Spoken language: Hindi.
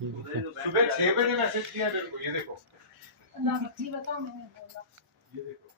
सुबह 6 बजे मैसेज किया मेरे को, ये देखो, अल्लाह बता मैंने बोला ये देखो।